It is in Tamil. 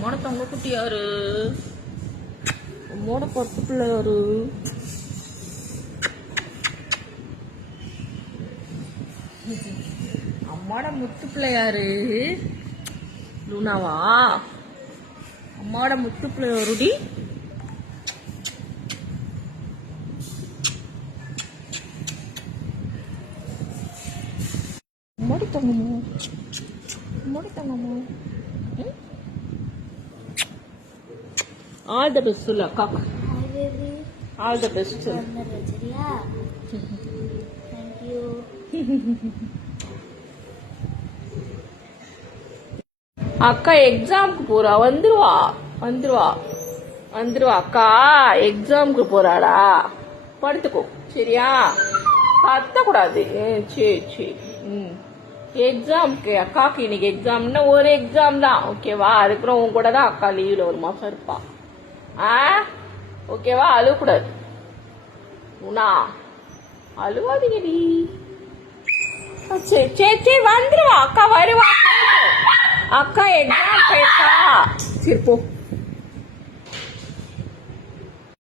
அம்மாட தங்க குட்டி யாரு? அம்மாட பத்து பிள்ளை யாரு? அம்மாட முத்து பிள்ளை யாரு? லூனாவா? அம்மாட முத்து பிள்ளை யாருடி? அம்மாடி தங்கமோ? அம்மாடி தங்கமோ? ஆல் த பெஸ்ட் சொல்லு அக்கா. ஆல் த பெஸ்ட் சொல்லு. அக்கா எக்ஸாமுக்கு போறா. வந்துருவா வந்துருவா வந்துருவா. அக்கா எக்ஸாமுக்கு போறாடா. படுத்துக்கோ சரியா? கத்தக்கூடாது. சரி சரி. எக்ஸாமுக்கு அக்காவுக்கு இன்னைக்கு எக்ஸாம்னா ஒரு எக்ஸாம் தான் ஓகேவா? அதுக்கப்புறம் உன் கூட தான் அக்கா லீவ்ல ஒரு மாசம் இருப்பா. ஓகேவா? அழுவக்கூடாது. உனா அழுவாதீங்கடி. சரி சரி சரி வந்துருவா. அக்கா வருவா. அக்கா எக்ஸாம் போயிருக்கா. சரி போ.